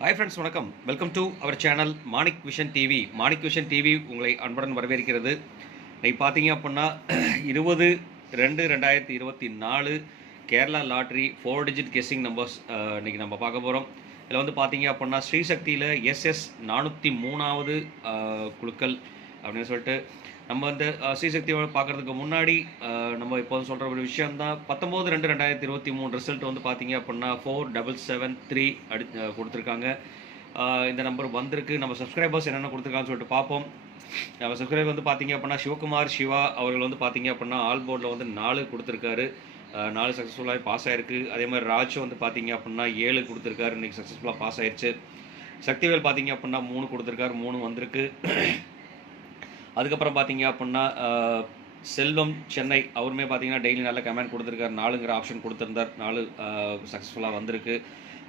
Hi friends, வணக்கம். Welcome to our channel Manik vision TV. Manik vision TV உங்களை அன்புடன் வரவேற்கிறது. இன்னைக்கு பார்த்தீங்க அப்படின்னா 20/2/2024 Kerala lottery 4 digit guessing numbers இன்னைக்கு நம்ம பார்க்க போகிறோம். இதில் வந்து பார்த்தீங்க அப்படின்னா ஸ்ரீசக்தியில் SS 403வது குழுக்கள் அப்படின்னு சொல்லிட்டு நம்ம வந்து ஸ்ரீசக்தியோட பார்க்குறதுக்கு முன்னாடி நம்ம இப்போ சொல்கிற ஒரு விஷயம் தான். 19/2/2023 ரிசல்ட் வந்து பார்த்தீங்க அப்படின்னா 4773 கொடுத்துருக்காங்க. இந்த நம்பர் வந்திருக்கு. நம்ம சப்ஸ்கிரைபர்ஸ் என்னென்ன கொடுத்துருக்காங்கன்னு சொல்லிட்டு பார்ப்போம். நம்ம சப்ஸ்கிரைபர் வந்து பார்த்தீங்க அப்படின்னா சிவகுமார் சிவா அவர்கள் வந்து பார்த்தீங்க அப்படின்னா ஆல் போர்டில் வந்து 4 கொடுத்துருக்காரு. 4 சக்ஸஸ்ஃபுல்லாக பாஸ் ஆகிருக்கு. அதே மாதிரி ராஜ் வந்து பார்த்தீங்க அப்படின்னா 7 கொடுத்துருக்காரு, இன்றைக்கி சக்ஸஸ்ஃபுல்லாக பாஸ் ஆயிடுச்சு. சக்திவேல் பார்த்தீங்க அப்படின்னா 3 கொடுத்துருக்காரு, 3 வந்திருக்கு. அதுக்கப்புறம் பார்த்தீங்க அப்படின்னா செல்வம் சென்னை அவருமே பார்த்தீங்கன்னா டெய்லி நல்ல கமெண்ட் கொடுத்துருக்காரு, 4ங்கிற ஆப்ஷன் கொடுத்துருந்தார், 4 சக்ஸஸ்ஃபுல்லாக வந்திருக்கு.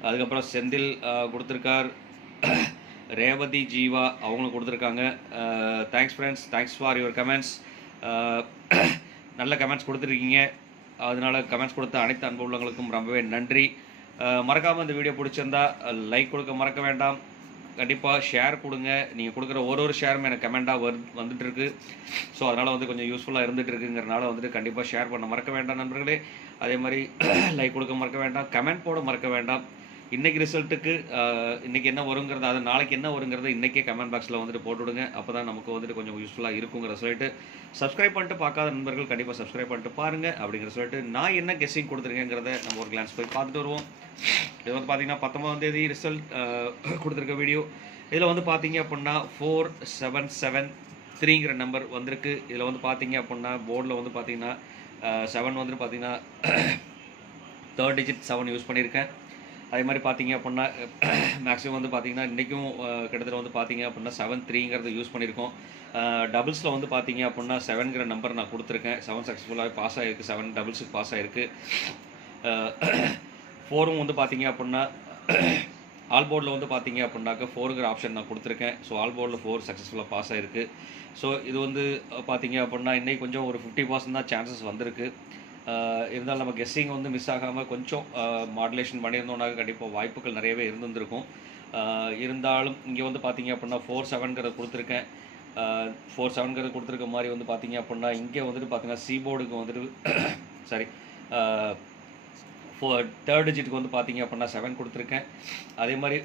அதுக்கப்புறம் செந்தில் கொடுத்துருக்கார். ரேவதி ஜீவா அவங்களும் கொடுத்துருக்காங்க. Thanks friends, thanks for your comments. நல்ல கமெண்ட்ஸ் கொடுத்துருக்கீங்க. அதனால கமெண்ட்ஸ் கொடுத்த அனைத்து அன்பு உள்ளவங்களுக்கும் ரொம்பவே நன்றி. மறக்காமல் இந்த வீடியோ பிடிச்சிருந்தா லைக் கொடுக்க மறக்க வேண்டாம். கண்டிப்பாக ஷேர் கொடுங்க. நீங்கள் கொடுக்குற ஒரு ஷேரும் எனக்கு கமெண்ட்டாக வந்துட்டுருக்கு. ஸோ அதனால் வந்து கொஞ்சம் யூஸ்ஃபுல்லாக இருந்துகிட்ருக்குங்கிறனால வந்துட்டு கண்டிப்பாக ஷேர் பண்ண மறக்க வேண்டாம் நண்பர்களே. அதே மாதிரி லைக் கொடுக்க மறக்க வேண்டாம், கமெண்ட் போட மறக்க வேண்டாம். இன்றைக்கி ரிசல்ட்டுக்கு இன்றைக்கி என்ன வருங்கிறது, அது நாளைக்கு என்ன வருங்கிறது இன்றைக்கே கமெண்ட் பாக்ஸில் வந்துட்டு போட்டுவிடுங்க. அப்போ தான் நமக்கு வந்துட்டு கொஞ்சம் யூஸ்ஃபுல்லாக இருக்குங்கிற சொல்லிட்டு சப்ஸ்கிரைப் பண்ணிட்டு பார்க்காத நண்பர்கள் கண்டிப்பாக சப்ஸ்கிரைப் பண்ணிட்டு பாருங்கள். அப்படிங்கிற சொல்லிட்டு நான் என்ன கெஸ்ஸிங் கொடுத்துருக்கேங்கிறத நம்ம ஒரு கிளான்ஸ் போய் பார்த்துட்டு வருவோம். இது வந்து பார்த்தீங்கன்னா 19ஆம் தேதி ரிசல்ட் கொடுத்துருக்க வீடியோ. இதில் வந்து பார்த்தீங்க அப்படின்னா 4773ங்கிற நம்பர் வந்திருக்கு. இதில் வந்து பார்த்தீங்க அப்படின்னா போர்டில் வந்து பார்த்தீங்கன்னா 7 வந்துட்டு பார்த்தீங்கன்னா 3rd டிஜிட் 7 யூஸ் பண்ணியிருக்கேன். அதே மாதிரி பார்த்தீங்க அப்படின்னா மேக்ஸிமம் வந்து பார்த்தீங்கன்னா இன்றைக்கும் கிட்டத்தட்ட வந்து பார்த்தீங்க அப்படின்னா 73ங்கிறது யூஸ் பண்ணியிருக்கோம். டபுள்ஸில் வந்து பார்த்தீங்க அப்படின்னா 7ங்கிற நம்பர் நான் கொடுத்துருக்கேன். 7 சக்ஸஸ்ஃபுல்லாக பாஸ் ஆகிருக்கு, 7 டபுள்ஸுக்கு பாஸ் ஆகிருக்கு. 4ம் வந்து பார்த்தீங்க அப்படின்னா ஆல் போர்டில் வந்து பார்த்தீங்க அப்படின்னாக்க 4ங்கிற ஆப்ஷன் நான் கொடுத்துருக்கேன். ஸோ ஆல் போர்டில் 4 சக்ஸஸ்ஃபுல்லாக பாஸ் ஆகிருக்கு. ஸோ இது வந்து பார்த்தீங்க அப்படின்னா இன்றைக்கி கொஞ்சம் ஒரு 50% தான் சான்சஸ் வந்திருக்கு. இருந்தாலும் நம்ம கெஸ்ஸிங் வந்து மிஸ் ஆகாமல் கொஞ்சம் மாடுலேஷன் பண்ணியிருந்தோம்னாக்க கண்டிப்பாக வாய்ப்புகள் நிறையவே இருந்திருக்கும். இருந்தாலும் இங்கே வந்து பார்த்தீங்க அப்படின்னா 47ங்கிறத கொடுத்துருக்கேன். 47ங்கிறது கொடுத்துருக்க மாதிரி வந்து பார்த்தீங்க அப்படின்னா இங்கே வந்துட்டு பார்த்தீங்கன்னா சீபோர்டுக்கு வந்துட்டு சாரி 3rd டிஜிட்டுக்கு வந்து பார்த்தீங்க அப்படின்னா 7 கொடுத்துருக்கேன். அதே மாதிரி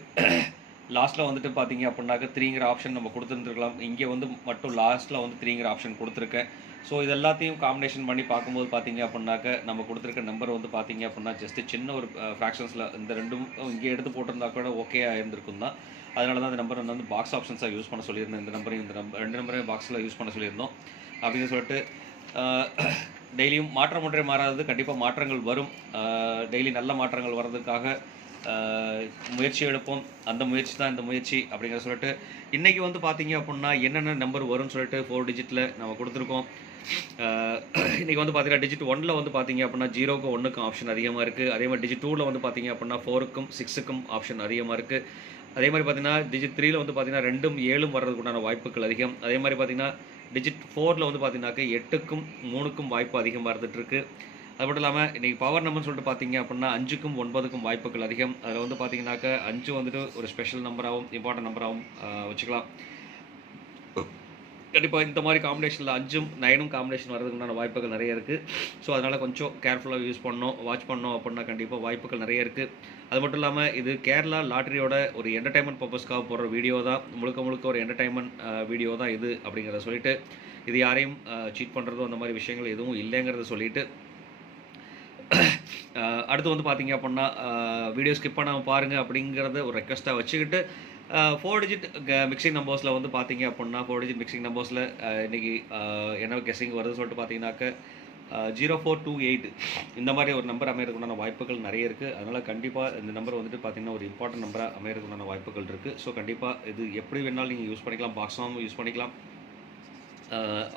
லாஸ்ட்டில் வந்துட்டு பார்த்தீங்க அப்படின்னாக்க 3ங்கிற ஆப்ஷன் நம்ம கொடுத்துருந்துருக்கலாம். இங்கே வந்து மட்டும் லாஸ்ட்டில் வந்து 3ங்கிற ஆப்ஷன் கொடுத்துருக்கேன். ஸோ இது எல்லாத்தையும் காம்பினேஷன் பண்ணி பார்க்கும்போது பார்த்தீங்க அப்படின்னாக்க நம்ம கொடுத்துருக்க நம்பர் வந்து பார்த்தீங்க அப்படின்னா ஜஸ்ட்டு சின்ன ஒரு ஃப்ராக்ஷன்ஸில் இந்த ரெண்டும் இங்கே எடுத்து போட்டிருந்தா கூட ஓகேயாக இருந்திருக்கும் தான். அதனால தான் இந்த நம்பர் வந்து பாக்ஸ் ஆப்ஷன்ஸாக யூஸ் பண்ண சொல்லியிருந்தேன். இந்த நம்பரையும் இந்த ரெண்டு நம்பரையும் பாக்ஸில் யூஸ் பண்ண சொல்லியிருந்தோம். அப்படின்னு சொல்லிட்டு டெய்லியும் மாற்றம் ஒன்றே மாறாதது, கண்டிப்பாக மாற்றங்கள் வரும். டெய்லி நல்ல மாற்றங்கள் வர்றதுக்காக முயற்சி எடுப்போம். அந்த முயற்சி தான் இந்த முயற்சி அப்படிங்கிற சொல்லிட்டு இன்றைக்கி வந்து பார்த்தீங்க அப்படின்னா என்னென்ன நம்பர் வரும்னு சொல்லிட்டு 4 டிஜிட்டில் நம்ம கொடுத்துருக்கோம். இன்றைக்கி வந்து பார்த்தீங்கன்னா டிஜிட் 1ல் வந்து பார்த்தீங்க அப்படின்னா 0க்கும் 1க்கும் ஆப்ஷன் அதிகமாக இருக்குது. அதே மாதிரி டிஜிட் 2ல் வந்து பார்த்தீங்க அப்படின்னா 4க்கும் 6க்கும் ஆப்ஷன் அதிகமாக இருக்குது. அதே மாதிரி பார்த்தீங்கன்னா டிஜிட் 3ல் வந்து பார்த்தீங்கன்னா 2ம் 7ம் வர்றதுக்குண்டான வாய்ப்புகள் அதிகம். அதே மாதிரி பார்த்தீங்கன்னா டிஜிட் 4ல் வந்து பார்த்தீங்கன்னாக்க 8க்கும் 3க்கும் வாய்ப்பு அதிகமாக இருந்துகிட்ருக்கு. அது மட்டும் இல்லாமல் இன்றைக்கி பவர் நம்பர்னு சொல்லிட்டு பார்த்தீங்க அப்படின்னா 5க்கும் 9க்கும் வாய்ப்புகள் அதிகம். அதில் வந்து பார்த்தீங்கன்னாக்க 5 வந்துட்டு ஒரு ஸ்பெஷல் நம்பராகவும் இம்பார்ட்டன்ட் நம்பராகவும் வச்சுக்கலாம். கண்டிப்பாக இந்த மாதிரி காம்பினேஷனில் 5ம் 9ம் காம்பினேஷன் வரதுக்குண்டான வாய்ப்புகள் நிறைய இருக்குது. ஸோ அதனால் கொஞ்சம் கேர்ஃபுல்லாக யூஸ் பண்ணோம், வாட்ச் பண்ணோம் அப்படின்னா கண்டிப்பாக வாய்ப்புகள் நிறைய இருக்குது. அது மட்டும் இல்லாமல் இது கேரளா லாட்ரியோட ஒரு என்டர்டைன்மெண்ட் பர்பஸ்க்காக போடுற வீடியோ தான், முழுக்க ஒரு என்டர்டைன்மெண்ட் வீடியோ தான் இது அப்படிங்கிறத சொல்லிவிட்டு இது யாரையும் சீட் பண்ணுறதோ அந்த மாதிரி விஷயங்கள் எதுவும் இல்லைங்கிறத சொல்லிவிட்டு அடுத்து வந்து பார்த்தீங்க அப்படின்னா வீடியோ ஸ்கிப் பண்ணாமல் பாருங்கள் அப்படிங்கிறத ஒரு ரெக்வஸ்ட்டாக வச்சுக்கிட்டு 4 டிஜிட் மிக்சிங் நம்பர்ஸில் வந்து பார்த்தீங்க அப்படின்னா 4 டிஜிட் மிக்சிங் நம்பர்ஸில் இன்றைக்கி என்ன கெஸ்ஸிங் வருதுன்னு சொல்லிட்டு பார்த்தீங்கன்னாக்க 0428 இந்த மாதிரி ஒரு நம்பர் அமையறதுக்குண்டான வாய்ப்புகள் நிறைய இருக்குது. அதனால் கண்டிப்பாக இந்த நம்பர் வந்துட்டு பார்த்திங்கன்னா ஒரு இம்பார்ட்டன்ட் நம்பராக அமையறதுக்குண்டான வாய்ப்புகள் இருக்குது. ஸோ கண்டிப்பாக இது எப்படி வேணாலும் நீங்கள் யூஸ் பண்ணிக்கலாம், பாக்ஸாகவும் யூஸ் பண்ணிக்கலாம்,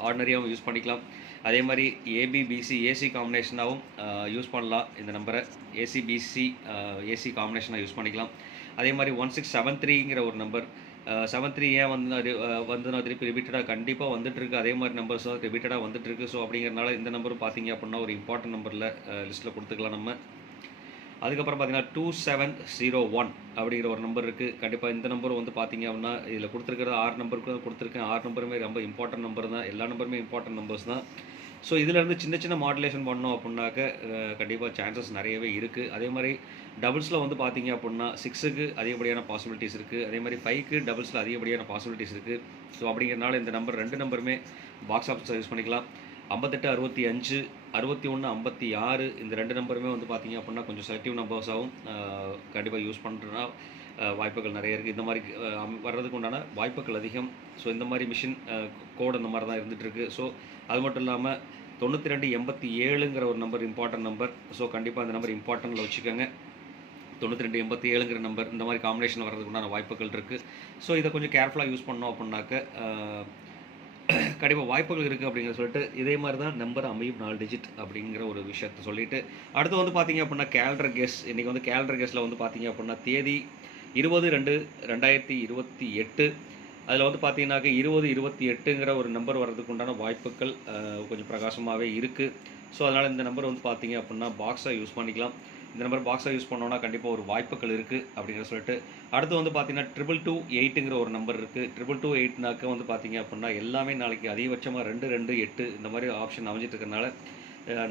ஆர்டினரியாகவும் யூஸ் பண்ணிக்கலாம். அதே மாதிரி ஏபிபிசி ஏசி காம்பினேஷனாகவும் யூஸ் பண்ணலாம். இந்த நம்பரை ஏசிபிசி ஏசி காம்பினேஷனாக யூஸ் பண்ணிக்கலாம். அதே மாதிரி 1673ங்கிற ஒரு நம்பர் 73 ஏன் வந்து நான் திருப்பி ரிப்பீட்டடாக கண்டிப்பாக வந்துட்டுருக்கு. அதே மாதிரி நம்பர்ஸ் தான் ரிப்பீட்டடாக வந்துட்டுருக்கு. ஸோ அப்படிங்கிறனால இந்த நம்பரும் பார்த்தீங்க அப்படின்னா ஒரு இம்பார்ட்டன்ட் நம்பரில் லிஸ்ட்டில் கொடுத்துக்கலாம் நம்ம. அதுக்கப்புறம் பார்த்தீங்கன்னா 2701 அப்படிங்கிற ஒரு நம்பர் இருக்குது. கண்டிப்பாக இந்த நம்பர் வந்து பார்த்தீங்க அப்படின்னா இதில் கொடுத்துருக்கிறது 6 நம்பருக்கு கொடுத்துருக்கேன். 6 நம்பருமே ரொம்ப இம்பார்ட்டன்ட் நம்பர் தான். எல்லா நம்பருமே இம்பார்ட்டன்ட் நம்பர்ஸ் தான். ஸோ இதிலேருந்து சின்ன சின்ன மாடுலேஷன் பண்ணோம் அப்படின்னாக்க கண்டிப்பாக சான்சஸ் நிறையவே இருக்குது. அதே மாதிரி டபுள்ஸில் வந்து பார்த்தீங்க அப்படின்னா 6க்கு அதிகப்படியான பாசிபிலிட்டிஸ் இருக்குது. அதே மாதிரி 5க்கு டபுள்ஸில் அதிகப்படியான பாசிபிலிட்டிஸ் இருக்குது. ஸோ அப்படிங்கிறனால இந்த நம்பர் 2 நம்பருமே பாக்ஸ் ஆஃபீஸில் யூஸ் பண்ணிக்கலாம். 58 65 61 56 இந்த 2 நம்பருமே வந்து பார்த்தீங்க அப்படின்னா கொஞ்சம் செலக்டிவ் நம்பர்ஸாகவும் கண்டிப்பாக யூஸ் பண்ணுறதுனா வாய்ப்புகள் நிறைய இருக்குது. இந்த மாதிரி வர்றதுக்கு உண்டான வாய்ப்புகள் அதிகம். ஸோ இந்த மாதிரி மிஷின் கோட் அந்த மாதிரி தான் இருந்துகிட்ருக்கு. ஸோ அது மட்டும் இல்லாமல் 9287ங்கிற ஒரு நம்பர் இம்பார்ட்டன்ட் நம்பர். ஸோ கண்டிப்பாக அந்த நம்பர் இம்பார்ட்டன்ட்டில் வச்சுக்கோங்க. 9287ங்கிற நம்பர் இந்த மாதிரி காம்பினேஷன் வர்றதுக்கு உண்டான வாய்ப்புகள் இருக்குது. ஸோ இதை கொஞ்சம் கேர்ஃபுல்லாக யூஸ் பண்ணோம் அப்படின்னாக்க கண்டிப்பாக வாய்ப்புகள் இருக்குது அப்படிங்கிற சொல்லிட்டு இதே மாதிரி தான் நம்பர் அமையும் 4 டிஜிட் அப்படிங்கிற ஒரு விஷயத்தை சொல்லிவிட்டு அடுத்து வந்து பார்த்தீங்க அப்படின்னா கேலண்டர் கெஸ். இன்றைக்கி வந்து கேலண்டர் கெஸ்ஸில் வந்து பார்த்தீங்க அப்படின்னா தேதி 20/2/2028. அதில் வந்து பார்த்தீங்கன்னாக்க 2028ங்கிற ஒரு நம்பர் வர்றதுக்கு உண்டான வாய்ப்புகள் கொஞ்சம் பிரகாசமாகவே இருக்குது. ஸோ அதனால் இந்த நம்பர் வந்து பார்த்தீங்க அப்படின்னா பாக்ஸாக யூஸ் பண்ணிக்கலாம். இந்த நம்பர் பாக்ஸாக யூஸ் பண்ணோன்னா கண்டிப்பாக ஒரு வாய்ப்புகள் இருக்குது அப்படிங்கிற சொல்லிட்டு அடுத்து வந்து பார்த்தீங்கன்னா 2228ங்கிற ஒரு நம்பர் இருக்குது. 2228னாக்க வந்து பார்த்தீங்க அப்படின்னா எல்லாமே நாளைக்கு அதிகபட்சமாக 228 இந்த மாதிரி ஆப்ஷன் அமைஞ்சிட்டு இருக்கிறதுனால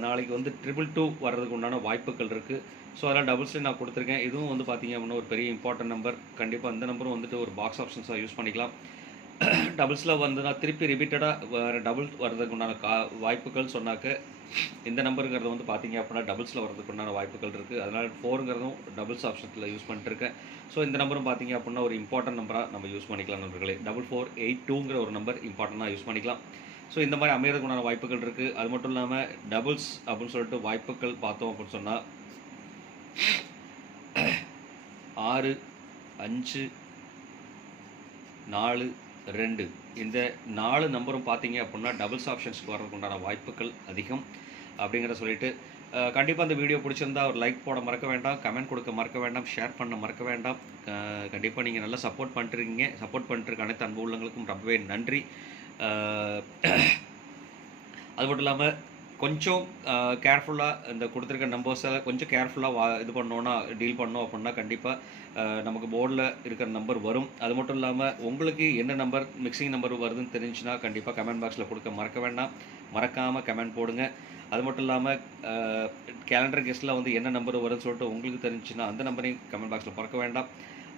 நாளைக்கு வந்து 222 வர்றதுக்கு உண்டான வாய்ப்புகள் இருக்குது. ஸோ அதெல்லாம் டபுள்ஸில் நான் கொடுத்துருக்கேன். இதுவும் வந்து பார்த்தீங்க அப்படின்னா ஒரு பெரிய இம்பார்ட்டன்ட் நம்பர். கண்டிப்பாக இந்த நம்பரும் வந்துட்டு ஒரு பாக்ஸ் ஆப்ஷன்ஸாக யூஸ் பண்ணிக்கலாம். டபுள்ஸில் வந்துன்னா திருப்பி ரிப்பீட்டடாக வேறு டபுள் வர்றதுக்கு உண்டான வாய்ப்புகள் சொன்னாக்க இந்த நம்பருங்கிறது வந்து பார்த்தீங்க அப்படின்னா டபுள்ஸில் வர்றதுக்கு உண்டான வாய்ப்புகள் இருக்குது. அதனால் 4ங்கிறதும் டபுள்ஸ் ஆப்ஷனில் யூஸ் பண்ணிட்டுருக்கேன். ஸோ இந்த நம்பரும் பார்த்தீங்க அப்படின்னா ஒரு இம்பார்ட்டன்ட் நம்பராக நம்ம யூஸ் பண்ணிக்கலாம் நண்பர்களே. 4482ங்கிற ஒரு நம்பர் இம்பார்ட்டண்ட்டாக யூஸ் பண்ணிக்கலாம். ஸோ இந்த மாதிரி அமையறதுக்கு உண்டான வாய்ப்புகள் இருக்குது. அது மட்டும் இல்லாமல் டபுள்ஸ் அப்படின்னு சொல்லிட்டு வாய்ப்புகள் பார்த்தோம் அப்படின்னு சொன்னால் 6 5 4 2 இந்த 4 நம்பரும் பார்த்தீங்க அப்படின்னா டபுள்ஸ் ஆப்ஷன்ஸ்க்கு வர்றதுக்கு உண்டான வாய்ப்புகள் அதிகம் அப்படிங்கிற சொல்லிட்டு கண்டிப்பாக அந்த வீடியோ பிடிச்சிருந்தா ஒரு லைக் போட மறக்க வேண்டாம், கமெண்ட் கொடுக்க மறக்க வேண்டாம், ஷேர் பண்ண மறக்க வேண்டாம். கண்டிப்பாக நீங்கள் நல்லா சப்போர்ட் பண்ணிட்டுருக்கீங்க. சப்போர்ட் பண்ணிட்டுருக்க அனைத்து அன்பு உள்ளவங்களுக்கும் ரொம்பவே நன்றி. அது மட்டும் இல்லாமல் கொஞ்சம் கேர்ஃபுல்லாக இந்த கொடுத்துருக்க நம்பர்ஸை கொஞ்சம் கேர்ஃபுல்லாக இது பண்ணோன்னா டீல் பண்ணோம் அப்படின்னா கண்டிப்பாக நமக்கு போர்டில் இருக்கிற நம்பர் வரும். அது மட்டும் இல்லாமல் உங்களுக்கு என்ன நம்பர் மிக்சிங் நம்பர் வருதுன்னு தெரிஞ்சுன்னா கண்டிப்பாக கமெண்ட் பாக்ஸில் கொடுக்க மறக்க வேண்டாம், மறக்காமல் கமெண்ட் போடுங்க. அது மட்டும் இல்லாமல் கேலண்டர் கெஸ்ட்டில் வந்து என்ன நம்பர் வரும்னு சொல்லிட்டு உங்களுக்கு தெரிஞ்சுன்னா அந்த நம்பரையும் கமெண்ட் பாக்ஸில் மறக்க வேண்டாம்.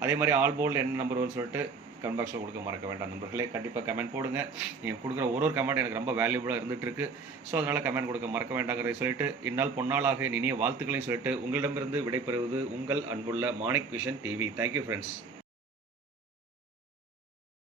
அதே மாதிரி ஆல் போர்டில் என்ன நம்பர் வரும்னு சொல்லிட்டு கமெண்ட் பாக்ஸில் கொடுக்க மறக்க வேண்டாம் நண்பர்களே. கண்டிப்பாக கமெண்ட் போடுங்க. நீங்கள் கொடுக்குற ஒரு கமெண்ட் எனக்கு ரொம்ப வேல்யூபுளாக இருந்துகிட்ருக்கு. ஸோ அதனால் கமெண்ட் கொடுக்க மறக்க வேண்டாங்கிறதை சொல்லிட்டு இந்நாள் பொன்னாளாக இனிய வாழ்த்துக்களையும் சொல்லிட்டு உங்களிடமிருந்து விடைபெறுவது உங்கள் அன்புள்ள Manik vision TV. Thank you friends.